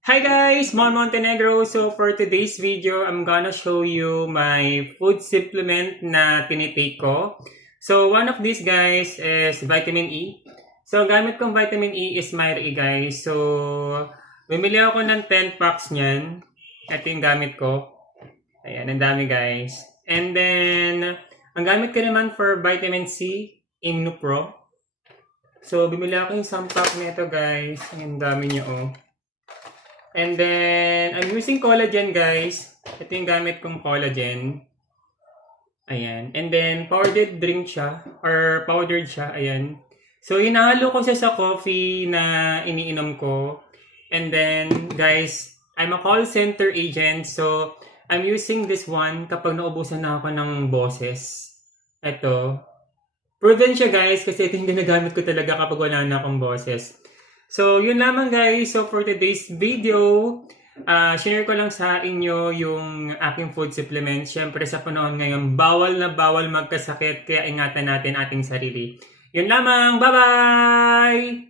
Hi guys, Mon Montenegro. So for today's video, I'm gonna show you my food supplement na tinitake ko. So one of these guys is vitamin E. So gamit kong vitamin E is Myra E guys. So bumili ako ng 10 packs niyan. Ito yung gamit ko. Ayan, ang dami guys. And then, ang gamit ko naman for vitamin C, Imnupro. So bumili ako yung 1 pack nito guys. Ang dami niya oh. And then, I'm using collagen, guys. Ito yung gamit kong collagen. Ayan. And then, powdered drink siya. Or powdered siya. Ayan. So, hinahalo ko siya sa coffee na iniinom ko. And then, guys, I'm a call center agent. So, I'm using this one kapag naubusan na ako ng boses. Ito. Proven siya, guys. Kasi ito yung ginagamit ko talaga kapag wala na akong boses. So, yun lamang guys. So, for today's video, share ko lang sa inyo yung aking food supplement. Siyempre sa panahon ngayon, bawal na bawal magkasakit. Kaya ingatan natin ating sarili. Yun lamang. Bye-bye!